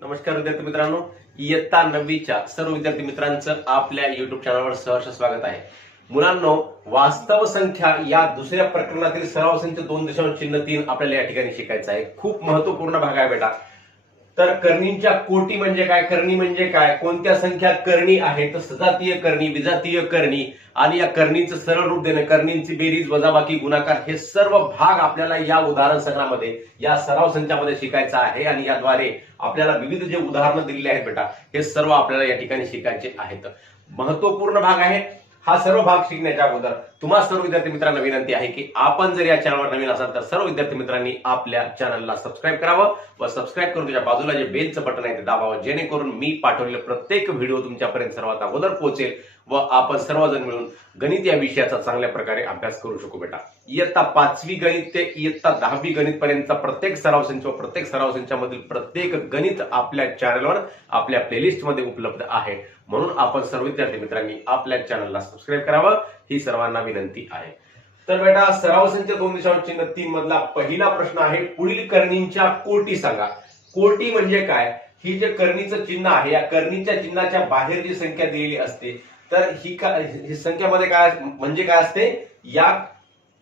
नमस्कार विद्यार्थी मित्रांनो, इयत्ता 9वीच्या सर्व विद्यार्थी मित्रांचं आपल्या युट्यूब चॅनलवर सहर्ष स्वागत आहे. मुलांनो, वास्तव संख्या या दुसऱ्या प्रकरणातील सराव संख्या 2.3 आपल्याला या ठिकाणी शिकायचं आहे. खूप महत्वपूर्ण भाग आहे बेटा. तर करणींच्या कोटी म्हणजे काय, करणी म्हणजे काय, कोणत्या संख्या करणी आहेत, तर सजातीय करणी, विजातीय करणी आणि या करणीचं सरळ रूप देणं, करणींची बेरीज, वजाबाकी, गुणाकार, हे सर्व भाग आपल्याला या उदाहरण संग्रहामध्ये, या सराव संचामध्ये शिकायचा आहे. आणि याद्वारे आपल्याला विविध जे उदाहरणं दिलेली आहेत बेटा, हे सर्व आपल्याला या ठिकाणी शिकायचे आहेत. महत्वपूर्ण भाग आहे. हा सर्व भाग शिकण्याच्या अगोदर तुम्हा सर्व विद्यार्थी मित्रांना विनंती आहे की आपण जर या चॅनलवर नवीन असाल तर सर्व विद्यार्थी मित्रांनी आपल्या चॅनलला सबस्क्राईब करावं व सबस्क्राईब करून त्याच्या बाजूला जे बेलचं बटन आहे ते दाबावं, जेणेकरून मी पाठवलेले प्रत्येक व्हिडिओ तुमच्यापर्यंत सर्वात अगोदर पोहोचेल व आपण सर्वजण मिळून गणित या विषयाचा चांगल्या प्रकारे अभ्यास करू शकू बेटा. इयत्ता 5वी गणित ते इयत्ता 10वी गणित पर्यंतचा प्रत्येक सराव संच व प्रत्येक सराव संचामधील प्रत्येक गणित आपल्या चॅनलवर, आपल्या प्लेलिस्ट मध्ये उपलब्ध आहे. म्हणून आपण सर्व विद्यार्थी मित्रांनी आपल्या चॅनलला सबस्क्राईब करावं, ही सर्वांना विनंती आहे. तर बेटा, सराव संच 2.3 मधला पहिला प्रश्न आहे, पुढील करणींच्या कोटी सांगा. कोटी म्हणजे काय? ही जे करणीचं चिन्ह आहे, या करणीच्या चिन्हाच्या बाहेर जी संख्या दिलेली असते, तर ही संख्यामध्ये काय म्हणजे काय असते, या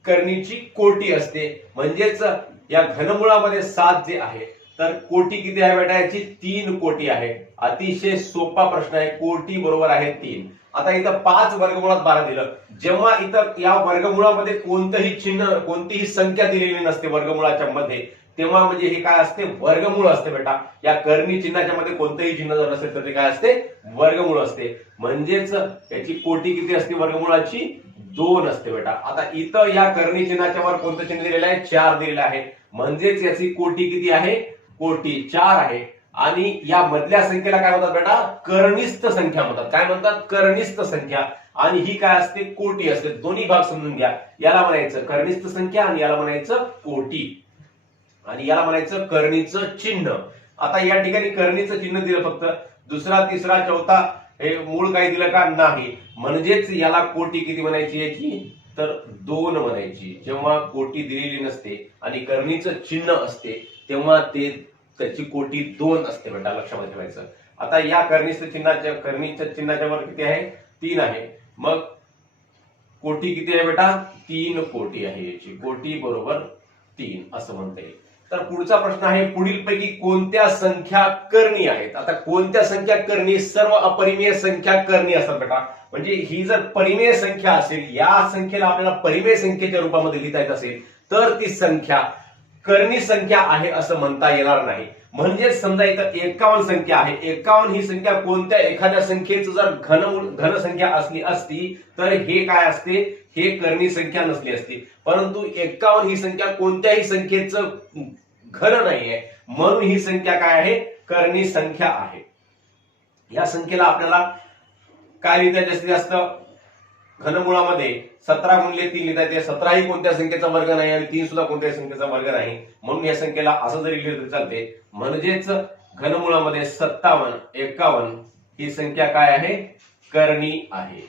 करणीची कोटी असते. म्हणजेच या घनमुळामध्ये 7 जे आहे, तर कोटी किती आहे बेटा? याची 3 कोटी आहे. अतिशय सोपा प्रश्न आहे. कोटी बरोबर आहे 3. आता इथं 5 वर्गमुळात 12 दिलं. जेव्हा इथं या वर्गमुळामध्ये कोणतंही चिन्ह, कोणतीही संख्या दिलेली नसते वर्गमुळाच्या मध्ये, तेव्हा म्हणजे हे काय असते? वर्गमूळ असते बेटा. या करणी चिन्हाच्या मध्ये कोणतंही चिन्ह जर नसेल तर ते काय असते? वर्गमूळ असते. म्हणजेच याची कोटी किती असते? वर्गमुळाची 2 असते बेटा. आता इथं या करणी चिन्हाच्या वर कोणतं चिन्ह दिलेलं आहे? 4 दिलेलं आहे. म्हणजेच याची कोटी किती आहे? कोटी 4 आहे. आणि या मधल्या संख्येला काय म्हणतात बेटा? करणीस्थ संख्या म्हणतात. काय म्हणतात? करणीस्थ संख्या. आणि ही काय असते? कोटी असते. दोन्ही भाग समजून घ्या. याला म्हणायचं करणीस्थ संख्या आणि याला म्हणायचं कोटी, आणि याला म्हणायचं करणीचं चिन्ह. आता या ठिकाणी करणीचं चिन्ह दिलं फक्त. दुसरा, तिसरा, चौथा हे मूळ काही दिलं का? नाही. म्हणजेच याला कोटी किती म्हणायची याची? तर 2 म्हणायची. जेव्हा कोटी दिलेली नसते आणि करणीचं चिन्ह असते तेव्हा त्याची कोटी 2 असते बेटा, लक्षात ठेवायचं. आता या करणीच्या चिन्हाच्या वर किती आहे? 3 आहे. मग कोटी किती आहे बेटा? 3 कोटी आहे. याची कोटी बरोबर 3 असं म्हणता येईल. तर पुढचा प्रश्न आहे, पुढीलपैकी कोणत्या संख्या करणी आहेत? आता कोणत्या संख्या करणी? सर्व अपरिमेय संख्या करणी असतात बेटा. म्हणजे ही जर परिमेय संख्या असेल, या संख्येला आपल्याला परिमेय संख्येच्या रूपामध्ये लिहिता येत असेल, तर ती संख्या करणी संख्या आहे असं म्हणता येणार नाही. म्हणजे समजा इथं 51 संख्या आहे. 51 ही संख्या कोणत्या एखाद्या संख्येचं जर घन संख्या असती तर हे काय असते? हे करणी संख्या नसली असती. परंतु 51 ही संख्या कोणत्याही संख्येचं घन नाहीये, म्हणून ही संख्या काय आहे? करणी संख्या आहे. या संख्येला आपल्याला काय लिहिता येईल? जास्तीत जास्त घनमुळामध्ये 17 गुणिले 3 लिहिता येते. 17 ही कोणत्या संख्येचा वर्ग नाही आणि 3 सुद्धा कोणत्याही संख्येचा वर्ग नाही, म्हणून या संख्येला असं जरी लिहिलं तरी चालते. म्हणजेच घनमुळामध्ये 57, 51 ही संख्या काय आहे? करणी आहे.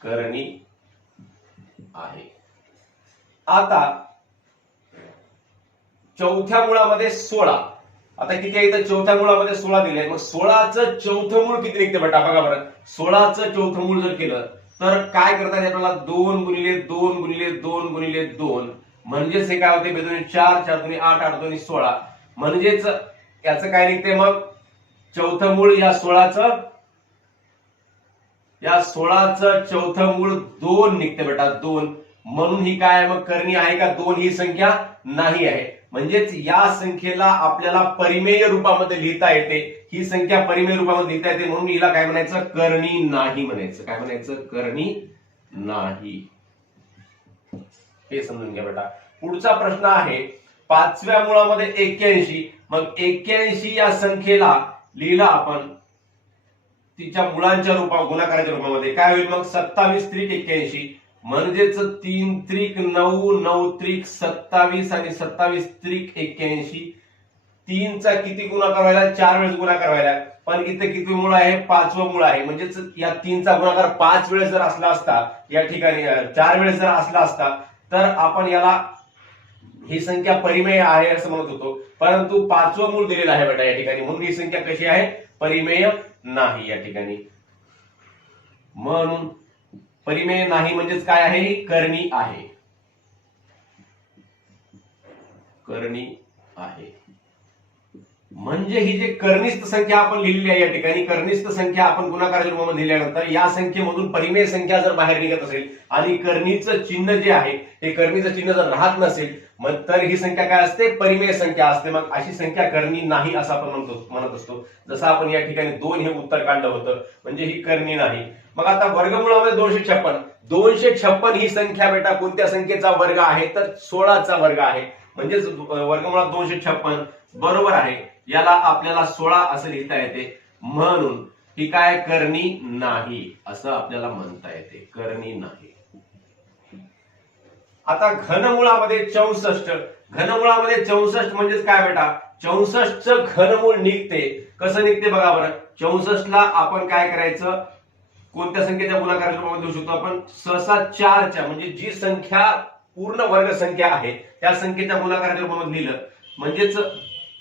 करणी आहे. आता चौथ्या मुळामध्ये 16. आता किती आहे? इथं चौथ्या मुळामध्ये 16 दिले. मग 16चं चौथं मूळ किती निघते बेटा? बघा बरं. 16चं चौथं मूळ जर केलं तर काय करता येईल आपल्याला? 2 गुणिले 2 गुणिले 2 गुणिले 2. म्हणजेच हे काय होते? 4, 4 दुनी 8, 8 दुनी 16. म्हणजेच याचं काय निघते? मग चौथं मूळ या 16चं चौथं मूळ 2 निघते बेटा, 2. म्हणून ही काय? मग करणी आहे का? 2 ही संख्या नाही आहे. म्हणजेच या संख्येला आपल्याला परिमेय रूपामध्ये लिहिता येते. ही संख्या परिमेय रूपामध्ये लिहिता येते, म्हणून हिला काय म्हणायचं? करणी नाही म्हणायचं. काय म्हणायचं? करणी नाही. हे समजून घ्या बेटा. पुढचा प्रश्न आहे, 5व्या मुळामध्ये 81. मग 81 या संख्येला लिहिला आपण तिच्या मुळांच्या रूपात, गुणाकाराच्या रूपामध्ये. काय होईल मग? 27 त्रिक 81. म्हणजेच 3 त्रिक 9, 9 त्रिक 27 आणि 27 त्रिक 81. 3चा किती गुणाकार व्हायला? 4 वेळेस गुणाकार व्हायला. पण इथे किती मूळ आहे? 5वं मूळ आहे. म्हणजेच या 3चा गुणाकार 5 वेळेस जर असला असता, या ठिकाणी 4 वेळेस जर असला असता, तर आपण याला ही संख्या परिमेय आहे असं म्हणत होतो, परंतु पाचवं मूळ दिलेलं आहे बेटा या ठिकाणी, म्हणून ही संख्या कशी आहे, परिमेय नाही या ठिकाणी. म्हणून परिमेय नाही म्हणजेच काय आहे, करणी आहे, करणी आहे. म्हणजे ही जे कर्निस्थ संख्या आपण लिहिलेली आहे या ठिकाणी, कर्निस्थ संख्या आपण गुणाकाराच्या रूपामध्ये लिहिल्यानंतर या संख्येमधून परिमेय संख्या जर बाहेर निघत असेल आणि करणीचं चिन्ह जे आहे ते करणीचं चिन्ह जर राहत नसेल मग तर ही संख्या काय असते, परिमेय संख्या असते. मग अशी संख्या करणी नाही असं आपण म्हणत असतो. जसं आपण या ठिकाणी 2 हे उत्तर काढलं होतं, म्हणजे ही करणी नाही. मग आता वर्गमूळामध्ये 256, 256 ही संख्या बेटा कोणत्या संख्येचा वर्ग आहे, तर 16चा वर्ग आहे. म्हणजेच वर्गमुळात 256 बरोबर आहे, याला आपल्याला 16 असं लिहिता येते. म्हणून ही काय, करणी नाही असं आपल्याला म्हणता येते, करणी नाही. आता घनमुळामध्ये 64, घनमुळामध्ये 64 म्हणजेच काय बेटा, 64चं घनमूळ निघते. कसं निघते बघा बरं, 64ला आपण काय करायचं, कोणत्या संख्येच्या गुणाकाराच्या रूपामध्ये लिहू शकतो आपण, सहसा 4च्या, म्हणजे जी संख्या पूर्ण वर्ग संख्या आहे त्या संख्येच्या गुणाकाराच्या रूपामध्ये लिहिलं म्हणजेच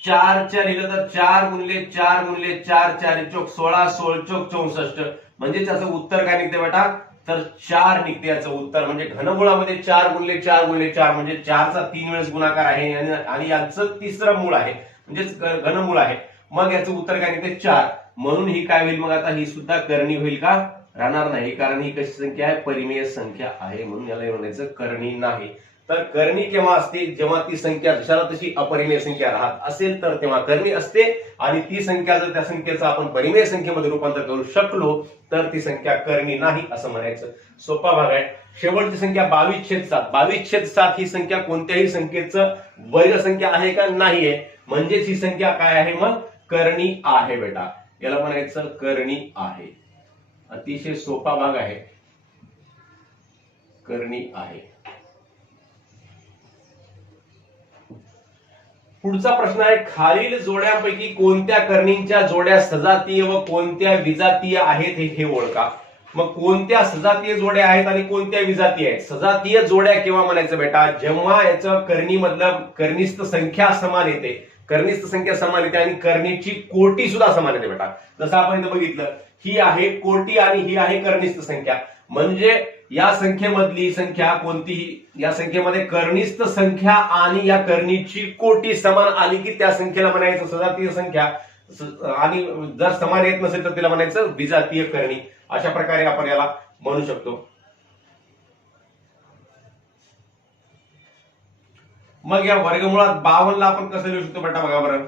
4च्या लिहिलं तर 4 गुणिले 4 गुणिले 4 4 चौक 16 16 चौक 64, म्हणजे त्याचं उत्तर काय निघते बेटा, तर 4 निघते याचं उत्तर. म्हणजे घनमुळामध्ये 4 गुणिले 4 गुणिले 4 म्हणजे 4चा 3 वेळेस गुणाकार आहे आणि याचं तिसरं मूळ आहे म्हणजेच घनमूळ आहे. मग याचं उत्तर काय निघते, 4. म्हणून ही काय होईल, मग आता ही सुद्धा करणी होईल का, राहणार नाही, कारण ही कशी संख्या आहे, परिमेय संख्या आहे, म्हणून याला म्हणायचं करणी नाही. तर करणी केव्हा असते, जेव्हा ती संख्या जशाला तशी अपरिमेय संख्या राहत असेल तर तेव्हा करणी असते, आणि ती संख्या जर त्या संख्येचं आपण परिमेय संख्येमध्ये रूपांतर करू शकलो तर ती संख्या करणी नाही असं म्हणायचं. सोपा भाग आहे. शेवटची संख्या 22/7, 22/7 ही संख्या कोणत्याही संख्येचं वर्ग संख्या आहे का, नाहीये, म्हणजेच ही संख्या काय आहे, मग करणी आहे बेटा, याला म्हणायचं करणी आहे. अतिशय सोपा भाग आहे, करणी आहे. पुढचा प्रश्न आहे, खालील जोड्यांपैकी कोणत्या करणींच्या जोड्या सजातीय व कोणत्या विजातीय आहेत हे ओळखा. मग कोणत्या सजातीय जोड्या आहेत आणि कोणत्या विजातीय आहेत. सजातीय जोड्या केव्हा म्हणायचं बेटा, जेव्हा याचं करणी मधलं कर्निस्थ संख्या समान येते, कर्निस्थ संख्या समान येते आणि करणीची कोटी सुद्धा समान येते बेटा. जसं आपण इथं बघितलं, ही आहे कोटी आणि ही आहे कर्निस्थ संख्या, म्हणजे या संख्येमधली संख्या कोणतीही, या संख्येमध्ये कर्निस्थ संख्या आणि या करणीची कोटी समान आली की त्या संख्येला म्हणायचं सजातीय संख्या, आणि जर समान येत नसेल तर तिला म्हणायचं विजातीय करणी. अशा प्रकारे आपण याला म्हणू शकतो. मग या वर्गमुळात 52 ला आपण कसं लिहू शकतो बेटा, बघा बरं,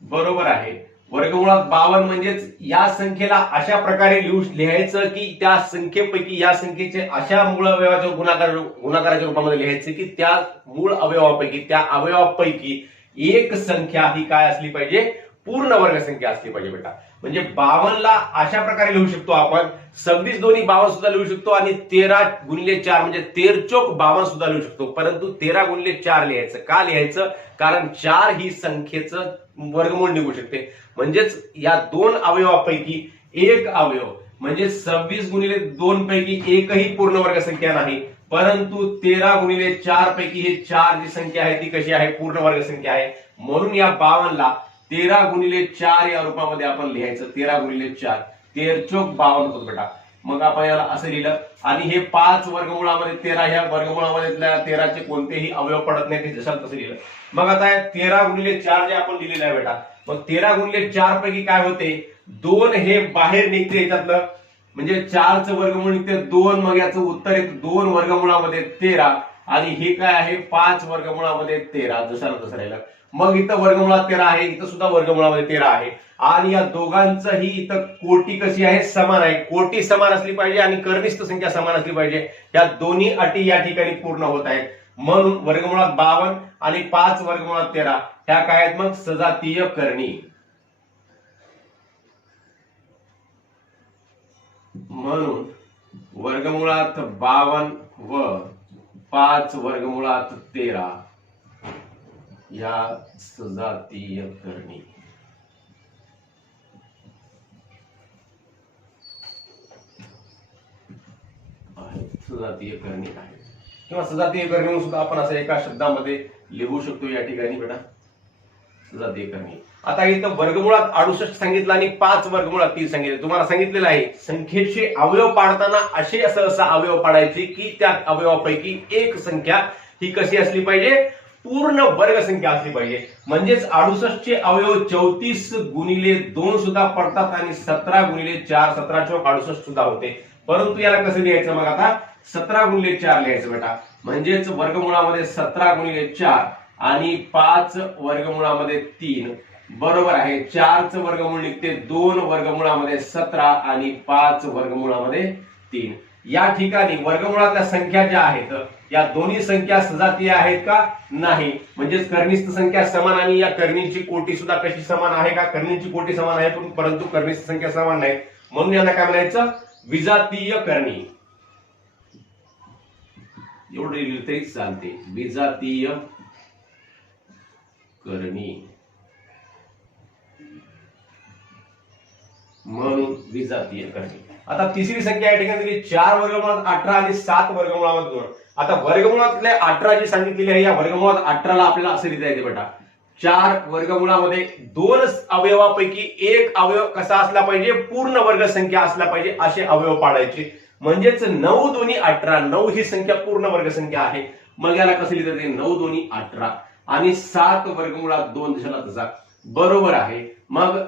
बरोबर आहे, वर्गमुळात 52 म्हणजेच या संख्येला अशा प्रकारे लिहायचं की त्या संख्येपैकी या संख्येचे अशा मूळ अवयवाच्या गुणाकाराच्या रूपामध्ये लिहायचं की त्या मूळ अवयवापैकी, त्या अवयवापैकी एक संख्या ही काय असली पाहिजे, पूर्ण वर्ग संख्या असली पाहिजे बेटा. म्हणजे 52 ला अशा प्रकारे लिहू शकतो आपण, 26 दोन्ही 52 सुद्धा लिहू शकतो आणि 13 गुणिले 4 म्हणजे 13 चौक 52 सुद्धा लिहू शकतो, परंतु 13 गुणिले 4 लिहायचं. का लिहायचं, कारण 4 ही संख्येचं वर्गमूळ निघू शकते. म्हणजेच या दोन अवयवापैकी एक अवयव म्हणजे 26 गुणिले 2 पैकी एकही पूर्ण वर्ग संख्या नाही, परंतु 13 गुणिले 4 पैकी हे 4 जी संख्या आहे ती कशी आहे, पूर्ण वर्ग संख्या आहे. म्हणून या 52 ला 13 गुणिले 4 या रूपामध्ये आपण लिहायचं. 13 गुणिले 4 13 चौक 52 होतं बेटा. मग आपण याला असं लिहिलं आणि हे 5 वर्गमुळामध्ये 13, ह्या वर्गमुळामध्ये 13चे कोणतेही अवयव पडत नाही, ते जसं तसं लिहिलं. मग आता 13 गुणिले 4 जे आपण लिहिलेलं आहे बेटा, मग 13 गुणिले 4 पैकी काय होते, 2 हे बाहेर निघते याच्यातलं, म्हणजे 4चं वर्गमूळ निघते 2, मग याचं उत्तर येतं 2 वर्गमुळामध्ये 13 आणि हे काय आहे 5 वर्गमुळामध्ये 13, जसं तसं राहिलं. मग इथं वर्गमुळात 13 आहे, इथं सुद्धा वर्गमुळामध्ये 13 आहे आणि या दोघांचंही इथं कोटी कशी आहे, समान आहे. कोटी समान असली पाहिजे आणि कर्निस्थ संख्या समान असली पाहिजे, या दोन्ही अटी या ठिकाणी पूर्ण होत आहेत. म्हणून वर्गमुळात 52 आणि 5 वर्गमुळात 13 ह्या काय आहेत, मग सजातीय करणी. म्हणून वर्गमुळात 52 व 5 वर्गमुळात 13 या सजातीय करणी. सजातीय करणी आहे. किंवा सजातीय करणी म्हणून सुद्धा आपण असं एका शब्दामध्ये लिहू शकतो या ठिकाणी बेटा, सजातीय करणी. आता इथं वर्गमुळात 68 सांगितलं आणि 5 वर्गमुळात 3 सांगितलं. तुम्हाला सांगितलेलं आहे संख्येचे अवयव पाडताना असे सहसा अवयव पाडायचे की त्या अवयवापैकी एक संख्या ही कशी असली पाहिजे, पूर्ण वर्ग संख्या असली पाहिजे. म्हणजेच 68 चे अवयव 34 गुणिले 2 सुद्धा पडतात आणि 17 गुणिले 4 17 चौक 68 सुद्धा होते. परंतु याला कसं लिहायचं मग आता 17 गुणिले 4 लिहायचं बेटा. म्हणजेच वर्गमुळामध्ये 17 गुणिले 4 आणि 5 वर्गमुळामध्ये 3 बरोबर आहे. 4 चं वर्गमूळ निघते 2 वर्गमुळामध्ये 17 आणि 5 वर्गमुळामध्ये 3. या ठिकाणी वर्गमुळातल्या संख्या ज्या आहेत या दोन्ही संख्या सजातीय आहेत का, नाही. म्हणजेच कर्निस्थ संख्या समान आणि या कर्णीची कोटी सुद्धा कशी समान आहे का, कर्णीची कोटी समान आहे परंतु कर्निस्थ संख्या समान नाही. म्हणून याला काय म्हणायचं, विजातीय करणी. एवढं लिहिलं तरी चालते, विजातीय करणी म्हणून विजातीय करणी. आता तिसरी संख्या या ठिकाणी दिली 4 वर्गमुळात 18 आणि 7 वर्गमुळात 2. आता वर्गमुळातल्या 18 जी सांगितलेली आहे या वर्गमुळात 18 ला आपल्याला असं लिहिता येते बेटा, 4 वर्गमुळामध्ये 2 अवयवापैकी एक अवयव कसा असला पाहिजे, पूर्ण वर्ग संख्या असला पाहिजे असे अवयव पाडायचे. म्हणजेच 9 दोन्ही 18, 9 ही संख्या पूर्ण वर्ग संख्या आहे. मग याला कसं लिहिता येते, 9 दोन्ही 18 आणि 7 वर्गमुळात 2 दिशाला तसा बरोबर आहे. मग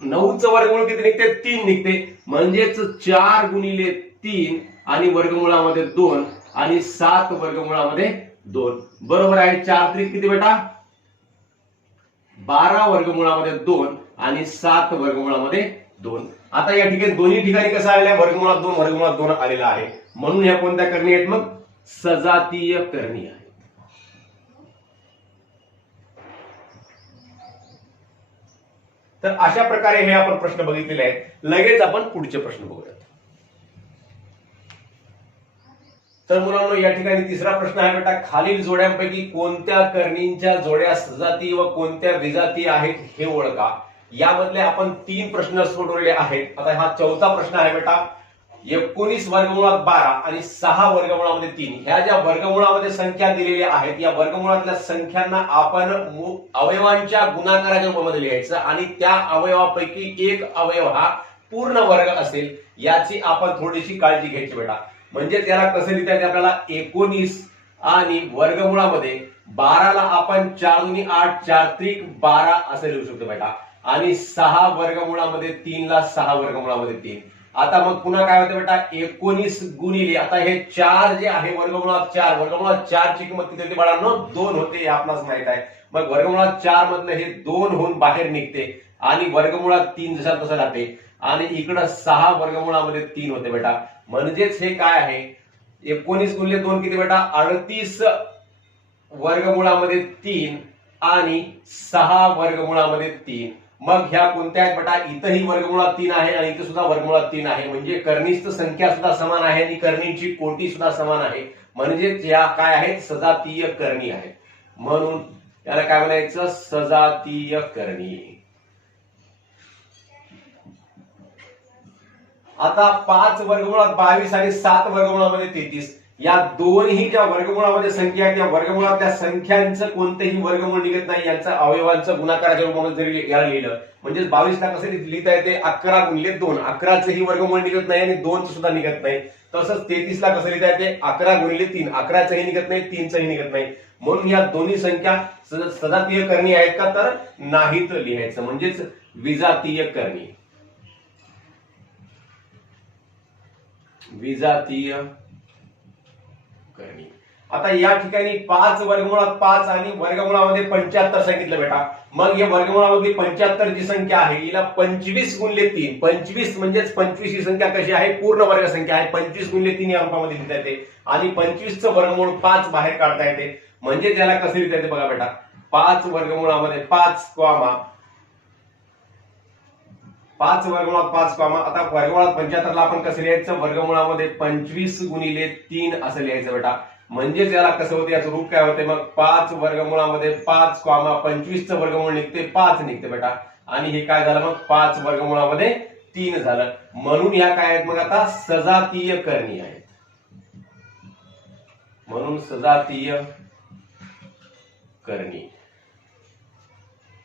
9चं वर्गमूळ किती निघते, 3 निघते. म्हणजेच 4 गुणिले 3 आणि वर्गमुळामध्ये 2 आणि 7 वर्गमुळामध्ये 2 बरोबर आहे. 4 त्रिक किती बेटा, 12 वर्गमुळामध्ये 2 आणि 7 वर्गमुळामध्ये 2. आता या ठिकाणी दोन्ही ठिकाणी कसं आलेलं आहे, वर्गमुळात 2 वर्गमुळात 2 आलेला आहे. म्हणून ह्या कोणत्या करणी आहेत, मग सजातीय करणी आहेत. तर अशा प्रकारे हे आपण प्रश्न बघितलेले आहेत. लगेच आपण पुढचे प्रश्न बघूयात. तर मुलांनो या ठिकाणी तिसरा प्रश्न आहे बेटा, खालील जोड्यांपैकी कोणत्या कर्णींच्या जोड्या सजातीय व कोणत्या विजातीय आहेत हे ओळखा. यामधले आपण 3 प्रश्न सोडवलेले आहेत. आता हा चौथा प्रश्न आहे बेटा, 19 वर्गमुळात 12 आणि 6 वर्गमुळामध्ये 3 ह्या ज्या वर्गमुळामध्ये संख्या दिलेल्या आहेत या वर्गमुळातल्या संख्यांना आपण अवयवांच्या गुणाकाराच्या रूपामध्ये लिहायचं आणि त्या अवयवापैकी एक अवयव हा पूर्ण वर्ग असेल याची आपण थोडीशी काळजी घ्यायची बेटा. म्हणजे त्याला कसं लिहिता येते आपल्याला, 19 आणि वर्गमुळामध्ये 12 ला आपण 4 दुनी 8 4 त्रिक 12 असं लिहू शकतो बेटा. आणि 6 वर्गमुळामध्ये 3 ला 6 वर्गमुळामध्ये 3. आता मग पुन्हा काय होतं बेटा, 19 गुणिले आता हे 4 जे आहे वर्गमुळात 4, वर्गमुळात 4 ची किंमत किती होती बाळांनो, 2 होते हे आपल्याला माहित आहे. मग वर्गमुळात 4 मधलं हे 2 होऊन बाहेर निघते आणि वर्गमुळात 3 जसा तसं राहते आणि इकडं 6 वर्गमुळामध्ये 3 होते बेटा. म्हणजेच हे काय आहे, 19 गुणिले 2 किती बेटा, 38 वर्गमुळामध्ये 3 आणि 6 वर्गमुळामध्ये 3. मग ह्या कोणत्या आहेत बेटा, इथंही वर्गमुळात 3 आहे आणि इथं सुद्धा वर्गमुळात 3 आहे. म्हणजे कर्णीस्थ संख्या सुद्धा समान आहे आणि कर्णींची कोटी सुद्धा समान आहे. म्हणजेच या काय आहेत, सजातीय करणी आहेत. म्हणून याला काय म्हणायचं, सजातीय करणी. आता 5 वर्गमुळात 22 आणि 7 वर्गमुळामध्ये 33 या दोन्ही ज्या वर्गमुळामध्ये संख्या आहेत त्या वर्गमुळातल्या संख्यांचं कोणतेही वर्गमूळ निघत नाही. यांचा अवयवांचं गुणाकाराच्या रूपामध्ये जरी याला लिहिलं म्हणजे 22 ला कसं लिहिता येते, 11 गुणिले 2, 11चंही वर्गमूळ निघत नाही आणि 2चं सुद्धा निघत नाही. तसंच 33 ला कसं लिहिता येते, 11 गुणिले 3, 11चंही निघत नाही 3चंही निघत नाही. म्हणून या दोन्ही संख्या सजातीय करणी आहेत का, तर नाहीत लिहायचं. म्हणजेच विजातीय करणी. विजातीय करणी. आता या ठिकाणी 5 वर्गमुळात 5 आणि वर्गमुळामध्ये 75 सांगितलं बेटा. मग हे वर्गमुळामध्ये 75 जी संख्या आहे हिला 25 गुणिले 3, 25 म्हणजेच 25 ही संख्या कशी आहे, पूर्ण वर्ग संख्या आहे. 25 गुणिले 3 या रूपामध्ये लिहिता येते आणि 25चं वर्गमूळ 5 बाहेर काढता येते. म्हणजे त्याला कसं लिहिता येते बघा बेटा, 5 वर्गमुळामध्ये 5 कॉमा 5 वर्गमुळात 5 कॉमा. आता वर्गमुळात 75 ला आपण कसं लिहायचं, वर्गमुळामध्ये 25 गुणिले 3 असं लिहायचं बेटा. म्हणजे त्याला कसं होते, याचं रूप काय होते, मग 5 वर्गमुळामध्ये 5 कॉमा 25चं वर्गमूळ निघते 5 निघते बेटा. आणि हे काय झालं, मग 5 वर्गमुळामध्ये 3 झालं. म्हणून ह्या काय आहेत, मग आता सजातीय करणी आहेत. म्हणून सजातीय करणी.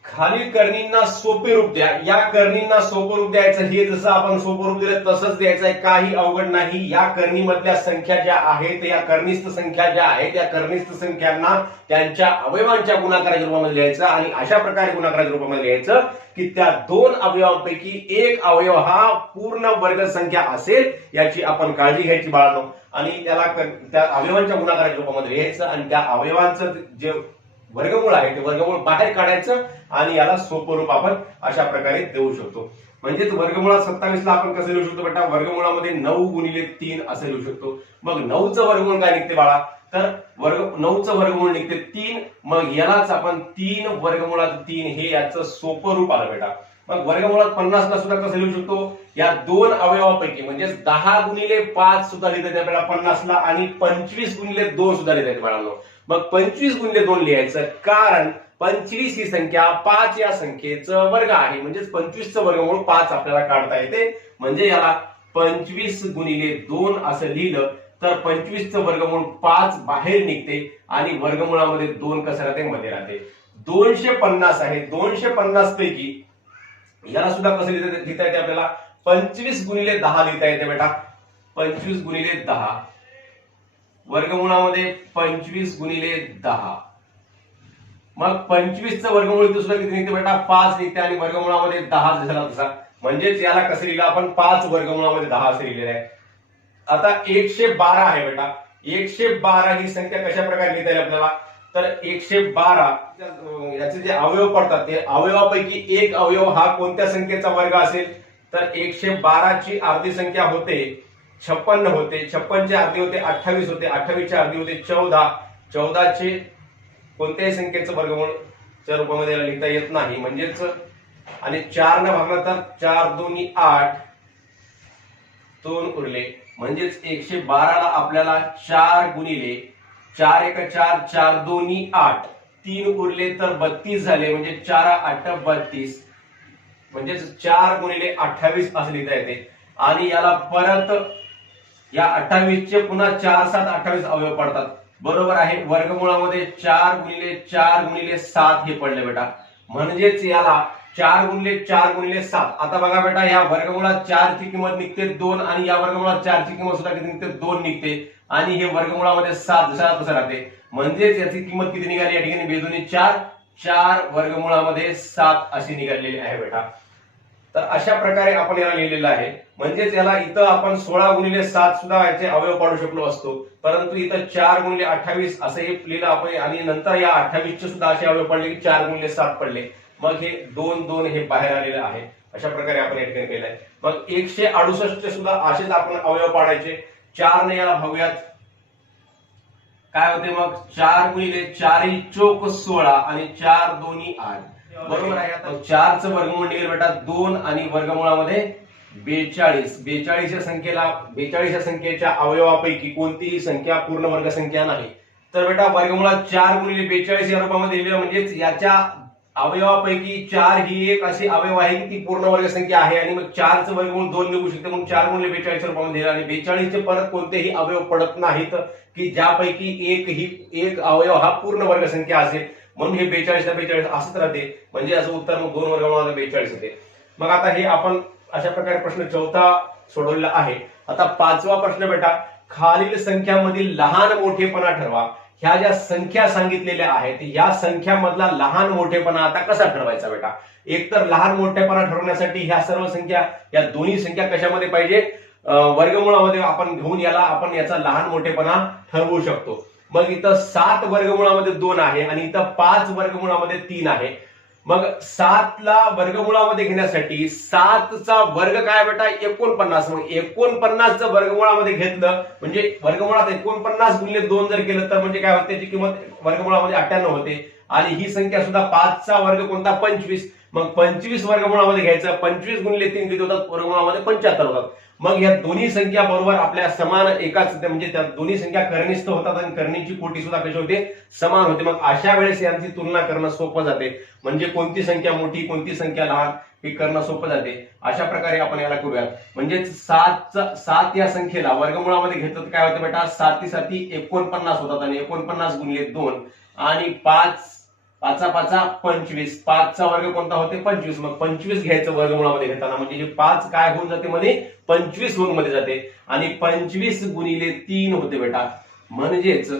खालील करणींना सोपे रूप द्या. या करणींना सोपं रूप द्यायचं, हे जसं आपण सोपं रूप दिलं तसंच द्यायचं आहे, काही अवघड नाही. या करणीमधल्या संख्या ज्या आहेत, या कर्निस्थ संख्या ज्या आहेत, या कर्निस्थ संख्यांना त्यांच्या अवयवांच्या गुणाकाराच्या रूपामध्ये लिहायचं आणि अशा प्रकारे गुणाकाराच्या रूपामध्ये लिहायचं की त्या दोन अवयवांपैकी एक अवयव हा पूर्ण वर्ग संख्या असेल याची आपण काळजी घ्यायची बाळांनो. आणि त्याला त्या अवयवांच्या गुणाकाराच्या रूपामध्ये लिहायचं आणि त्या अवयवांचं जे वर्गमूळ आहे ते वर्गमूळ बाहेर काढायचं आणि याला सोपं रूप आपण अशा प्रकारे देऊ शकतो. म्हणजेच वर्गमुळात 27 ला आपण कसं लिहू शकतो बेटा, वर्गमुळामध्ये 9 गुणिले 3 असं लिहू शकतो. मग 9चं वर्गमूळ काय निघते बाळा, तर 9चं वर्गमूळ निघते 3. मग यालाच आपण 3 वर्गमुळात 3 हे याचं सोपं रूप आलं बेटा. मग वर्गमुळात 50 ला सुद्धा कसं लिहू शकतो, या दोन अवयवापैकी म्हणजेच 10 गुणिले 5 सुद्धा लिहिता येते आपल्याला 50 ला आणि 25 गुणिले 2 सुद्धा लिहिता येते बाळांनो. मग 25 गुणिले 2 लिहायचं, कारण 25 ही संख्या 5 या संख्येचं वर्ग आहे. म्हणजेच 25चं वर्गमूळ 5 आपल्याला काढता येते. म्हणजे याला 25 गुणिले 2 असं लिहिलं तर 25चं वर्गमूळ 5 बाहेर निघते आणि वर्गमुळामध्ये 2 कसं राहते, मध्ये राहते. 250 आहे. 250 पैकी याला सुद्धा कसं लिहिता येते आपल्याला, 25 गुणिले 10 लिहिता येते बेटा. 25 गुणिले 10 वर्गमुळामध्ये 25 गुणिले 10. मग 25चं वर्गमूळ इथे सुद्धा किती निघते बेटा, 5 निघते आणि वर्गमुळामध्ये 10 झाला तसा. म्हणजेच याला कसं लिहिलं आपण, 5 वर्गमुळामध्ये 10 असं लिहिलेलं आहे. आता 112 आहे बेटा. 112 ही संख्या कशा प्रकारे लिहिता येईल आपल्याला, तर 112 याचे जे अवयव पडतात ते अवयवापैकी एक अवयव हा कोणत्या संख्येचा वर्ग असेल, तर 112 ची अर्धी संख्या होते 56 होते. 56 ची अर्धी होते 28 होते. 28 ची अर्धी होते 14. 14 चे कोणत्याही संख्येचं वर्गमूळच्या रूपामध्ये लिहिता येत नाही. म्हणजेच आणि 4 न भागला तर 4 दोन्ही 8, 2 उरले. म्हणजेच 112 ला आपल्याला 4 गुणिले 4 1 4, 4 दोन्ही 8, 3 उरले तर 32 झाले. म्हणजे 4 8 32. म्हणजेच 4 गुणिले 28 असं लिहिता येते. आणि याला परत या 28 चे पुन्हा 4 7 28 अवयव पडतात. बरोबर आहे. वर्गमुळामध्ये 4 गुणिले 4 गुणिले 7 हे पडले बेटा. म्हणजेच याला 4 गुणिले 4 गुणिले 7. आता बघा बेटा, या वर्गमुळात 4 ची किंमत निघते 2 आणि या वर्गमुळात 4 ची किंमत सुद्धा किती निघते, 2 निघते. आणि हे वर्गमुळामध्ये 7 जसा तसं राहते. म्हणजेच याची किंमत किती निघाली या ठिकाणी, बेदोनी 4. 4 वर्गमुळामध्ये 7 अशी निघालेली आहे बेटा. तर अशा प्रकारे आपण याला लिहिलेलं आहे. म्हणजेच याला इथं आपण 16 गुणिले 7 सुद्धा याचे अवयव पाडू शकलो असतो, परंतु इथं 4 गुणिले 28 असं हे लिहिलं आपण आणि नंतर या 28 चे सुद्धा असे अवयव पडले की 4 गुणिले 7 पडले. मग हे 2 2 हे बाहेर आलेलं आहे. अशा प्रकारे आपण या ठिकाणी केलंय. मग 168 चे सुद्धा असेच आपण अवयव पाडायचे. 4 ने याला भागूयात, काय होते मग 4 गुणिले 4 चोक 16 आणि 4 दोन्ही 8. बरोबर आहे. आता 4चं वर्गमूळ निघेल बेटा 2 आणि वर्गमुळामध्ये 42. 42 या संख्येला 42 या संख्येच्या अवयवापैकी कोणतीही संख्या पूर्ण वर्ग संख्या नाही. तर बेटा वर्गमुळात 4 गुणिले 42 या रूपामध्ये लिहिलं. म्हणजेच याच्या अवयवापैकी 4 ही एक अशी अवयव आहे की ती पूर्ण वर्ग संख्या आहे आणि मग 4चं वर्गमूळ 2 निघू शकते. म्हणून 4 गुणिले 42 रूपामध्ये लिहिलं आणि 42 चे परत कोणतेही अवयव पडत नाहीत की ज्यापैकी एक अवयव हा पूर्ण वर्ग संख्या असेल. म्हणून हे 42 ला 42 असंच राहते. म्हणजे याचं उत्तर मग 2 वर्गमुळामध्ये 42 होते. मग आता हे आपण अशा प्रकारे प्रश्न 4था सोडवलेला आहे. आता 5वा प्रश्न बेटा, खालील संख्यामधील लहान मोठेपणा ठरवा. ह्या ज्या संख्या सांगितलेल्या आहेत या संख्यामधला लहान मोठेपणा आता कसा ठरवायचा बेटा. एकतर लहान मोठेपणा ठरवण्यासाठी ह्या सर्व संख्या, या दोन्ही संख्या कशामध्ये पाहिजे, वर्गमुळामध्ये आपण घेऊन याला आपण याचा लहान मोठेपणा ठरवू शकतो. मग इथं 7 वर्गमुळामध्ये 2 आहे आणि इथं 5 वर्गमुळामध्ये 3 आहे. मग 7 ला वर्गमुळामध्ये घेण्यासाठी 7चा वर्ग काय बेटा 49. मग 49चं वर्गमुळामध्ये घेतलं म्हणजे वर्गमुळात 49 गुणिले 2 जर केलं तर म्हणजे काय होते, त्याची किंमत वर्गमुळामध्ये 98 होते. आणि ही संख्या सुद्धा 5चा वर्ग कोणता 25. मग 25 वर्गमुळामध्ये घ्यायचं. 25 गुणिले 3 किती होतात, वर्गमुळामध्ये 75 होतात. मग या दोन्ही संख्या बरोबर आपल्या समान एकाच, म्हणजे त्या दोन्ही संख्या कर्निस्थ होतात आणि कर्णीची कोटी सुद्धा कशी होते, समान होते. मग अशा वेळेस यांची तुलना करणं सोपं जाते. म्हणजे कोणती संख्या मोठी कोणती संख्या लहान हे करणं सोपं जाते. अशा प्रकारे आपण याला करूयात. म्हणजे 7 या संख्येला वर्गमुळामध्ये घेतलं तर काय होतं बेटा, 7 7 49 होतात आणि 49 गुणिले 2 आणि 5 5 5 25. 5 चा वर्ग कोणता होते 25. मग 25 घ्यायचं वर्गमुळामध्ये घेताना, म्हणजे हे 5 काय होऊन जाते मध्ये 25 होऊन मध्ये जाते आणि 25 गुणिले 3 होते बेटा. म्हणजेच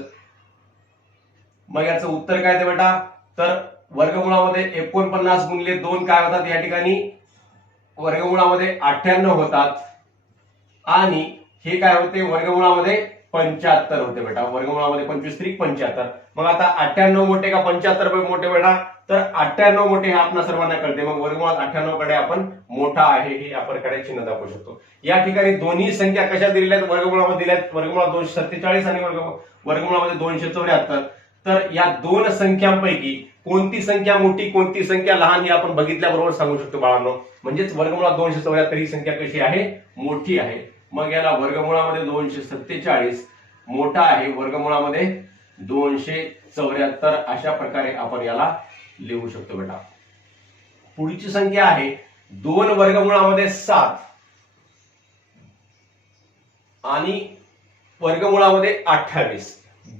मग याचं उत्तर काय येते बेटा, तर वर्गमुळामध्ये 49 गुणिले 2 काय होतात या ठिकाणी वर्गमुळामध्ये 98 होतात आणि हे काय होते वर्गमुळामध्ये 75 होते बेटा. वर्गमुळामध्ये 25 3 75. मग आता 98 मोठे का 75 मोठे बेटा, तर 98 मोठे हे आपल्या सर्वांना कळते. मग वर्गमुळात 98 कडे आपण मोठा आहे हे आपण कडे चिन्ह दाखवू शकतो. या ठिकाणी दोन्ही संख्या कशा दिलेल्या आहेत, वर्गमुळामध्ये दिल्यात. वर्गमुळात 247 आणि वर्गमुळामध्ये 274. तर या दोन संख्यांपैकी कोणती संख्या मोठी कोणती संख्या लहान हे आपण बघितल्याबरोबर सांगू शकतो बाळांनो. म्हणजेच वर्गमुळात 274 ही संख्या कशी आहे, मोठी आहे. मग याला वर्गमुळामध्ये 247 मोठा आहे, वर्गमुळामध्ये 274. अशा प्रकारे आपण याला लिहू शकतो बेटा. पुढची संख्या आहे 2 वर्गमुळामध्ये 7 आणि वर्गमुळामध्ये 28.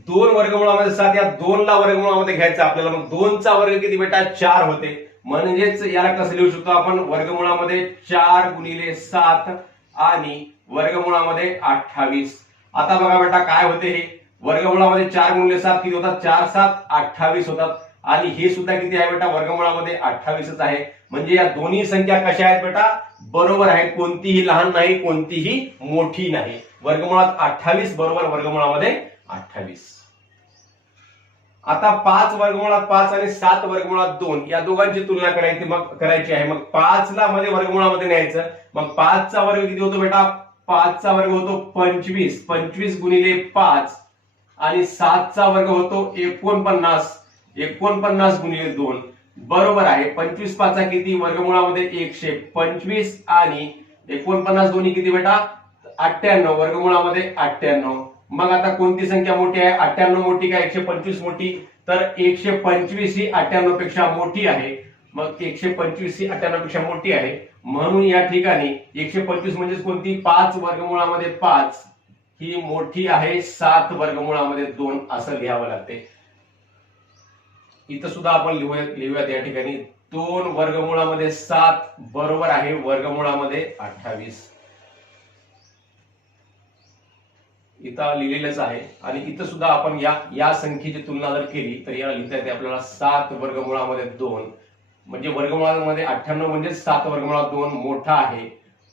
2 वर्गमुळामध्ये 7, या 2 ला वर्गमुळामध्ये घ्यायचं आपल्याला. मग 2 चा वर्ग किती बेटा 4 होते. म्हणजेच याला कसं लिहू शकतो आपण, वर्गमुळामध्ये 4 गुणिले 7 आणि वर्गमुळामध्ये 28. आता बघा बेटा काय होते, हे वर्गमुळामध्ये 4 गुणिले 7 किती होतात, 4 7 28 होतात आणि हे सुद्धा किती आहे बेटा, वर्गमुळामध्ये 28च आहे. म्हणजे या दोन्ही संख्या कशा आहेत बेटा, बरोबर आहेत. कोणतीही लहान नाही कोणतीही मोठी नाही. वर्गमुळात 28 बरोबर वर्गमुळामध्ये 28. आता 5 वर्गमुळात 5 आणि 7 वर्गमुळात 2 या दोघांची तुलना करायची आहे. मग 5 ला मध्ये वर्गमुळामध्ये न्यायचं. मग 5 चा वर्ग किती होतो बेटा, 5 चा वर्ग होतो 25. 25 गुणिले 5 आणि 7 चा वर्ग होतो 49. 49 गुणिले 2 बरोबर आहे 25 5 किती, वर्गमुळामध्ये 125 आणि 49 दोन्ही किती बेटा 98, वर्गमुळामध्ये 98. मग आता कोणती संख्या मोठी आहे, 98 मोठी का 125 मोठी, तर 125 ही 98 पेक्षा मोठी आहे. मग 125 ही 98 पेक्षा मोठी आहे, म्हणून या ठिकाणी 125 म्हणजेच कोणती, 5 वर्गमुळामध्ये 5 ही मोठी आहे 7 वर्गमुळामध्ये 2 असं लिहावं लागते. इथं सुद्धा आपण लिहूयात या ठिकाणी 2 वर्गमुळामध्ये 7 बरोबर आहे वर्गमुळामध्ये 28. इथं लिहिलेलंच आहे आणि इथं सुद्धा आपण या संख्येची तुलना जर केली तर याला लिहिता येते आपल्याला 7 वर्गमुळामध्ये 2, म्हणजे वर्गमुळामध्ये 98 म्हणजे 7 वर्गमुळात 2 मोठा आहे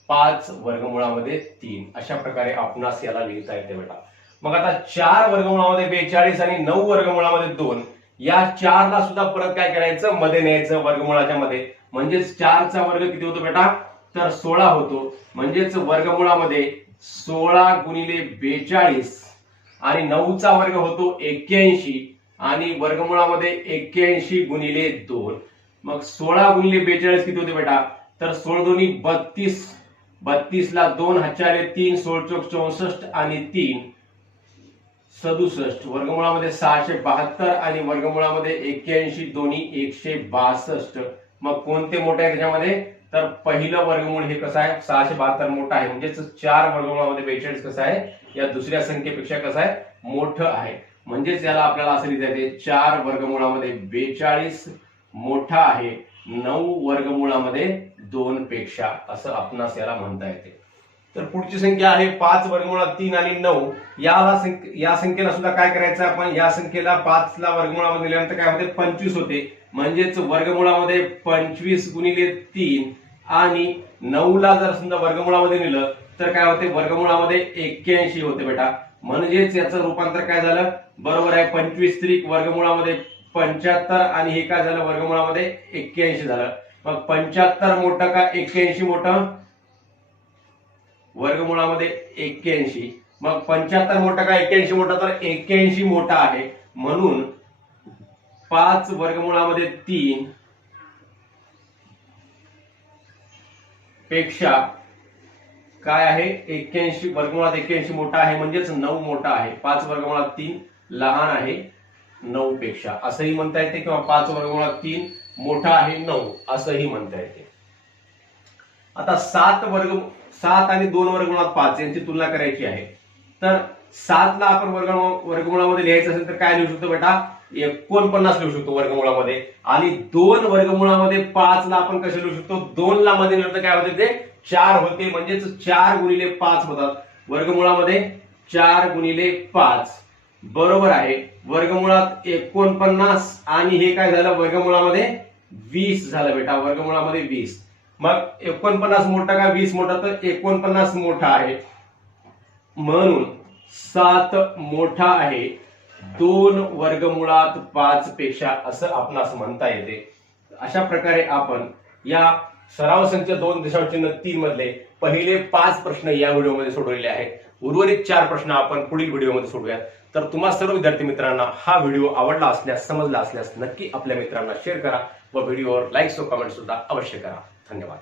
5 वर्गमुळामध्ये 3. अशा प्रकारे आपणास याला लिहिता येते बेटा. मग आता 4 वर्गमुळामध्ये 42 आणि 9 वर्गमुळामध्ये 2 या 4 ला सुद्धा परत काय करायचं, मध्ये न्यायचं वर्गमुळाच्या मध्ये. म्हणजेच 4 चा वर्ग किती होतो बेटा, तर 16 होतो. म्हणजेच वर्गमुळामध्ये 16 गुणिले 42 आणि 9 चा वर्ग होतो 81 आणि वर्गमुळामध्ये 81 गुणिले 2. मग 16 गुणिले 42 किती होते बेटा, तर 16 दोन्ही 32. 32 ला 2 हातचे 3, 16 चौक 64 आणि 3 67. वर्गमुळामध्ये 672 आणि वर्गमुळामध्ये 81 दोन्ही 162. मग कोणते मोठे आहे त्याच्यामध्ये, तर पहिलं वर्गमूळ हे कसं आहे 672 मोठं आहे. म्हणजेच 4 वर्गमुळामध्ये 42 कसं आहे, या दुसऱ्या संख्येपेक्षा कसं आहे, मोठं आहे. म्हणजेच याला आपल्याला असं लिहिता येते 4 वर्गमुळामध्ये 42 मोठा आहे 9 वर्गमुळामध्ये 2 पेक्षा, असं आपणास याला म्हणता येते. तर पुढची संख्या आहे 5 वर्गमुळात 3 आणि 9. या संख्येला सुद्धा काय करायचं आपण, या संख्येला 5 ला वर्गमुळामध्ये दिल्यानंतर काय होते 25 होते. म्हणजेच वर्गमुळामध्ये 25 गुणिले 3 आणि 9 ला जर समजा वर्गमुळामध्ये नेलं तर काय होते, वर्गमुळामध्ये 81 होते बेटा. म्हणजेच याचं रूपांतर काय झालं, बरोबर आहे 25 त्रिक वर्गमुळामध्ये 75 आणि हे काय झालं वर्गमुळामध्ये 81 झालं. मग 75 मोठं का 81 मोठं, वर्गमुळामध्ये 81. मग 75 मोठा का 81 मोठा, तर 81 मोठा आहे. म्हणून 5 वर्गमुळामध्ये 3 पेक्षा काय आहे 81, वर्गमुळात 81 मोठा आहे म्हणजेच 9 मोठा आहे. 5 वर्गमुळात 3 लहान आहे 9 पेक्षा असंही म्हणता येते, किंवा 5 वर्गमुळात 3 मोठा आहे 9 असंही म्हणता येते. आता 7 आणि 2 वर्गमुळात 5 यांची तुलना करायची आहे. तर 7 ला आपण वर्गमुळामध्ये लिहायचं असेल तर काय लिहू शकतो बेटा, 49 लिहू शकतो वर्गमुळामध्ये. आणि 2 वर्गमुळामध्ये 5 ला आपण कसं लिहू शकतो, 2 ला मध्ये लिहिलं तर काय होते, ते 4 होते. म्हणजेच 4 गुणिले 5 होतात. वर्गमुळामध्ये 4 गुणिले 5 बरोबर आहे वर्गमुळात 49 आणि हे काय झालं, वर्गमुळामध्ये 20 झालं बेटा, वर्गमुळामध्ये 20. मग 49 मोठा का 20 मोठा, तर 49 मोठा आहे म्हणून 7 मोठा आहे 2 वर्गमुळात 5 पेक्षा, असं आपणास म्हणता येते. अशा प्रकारे आपण या सराव संख्या 2.3 मधले पहिले 5 प्रश्न या व्हिडिओमध्ये सोडवलेले आहेत. उर्वरित 4 प्रश्न आपण पुढील व्हिडिओमध्ये सोडूयात. तर तुम्हा सर्व विद्यार्थी मित्रांना हा व्हिडिओ आवडला असल्यास, समजला असल्यास नक्की आपल्या मित्रांना शेअर करा व व्हिडिओवर लाईक व कमेंट सुद्धा अवश्य करा. धन्यवाद.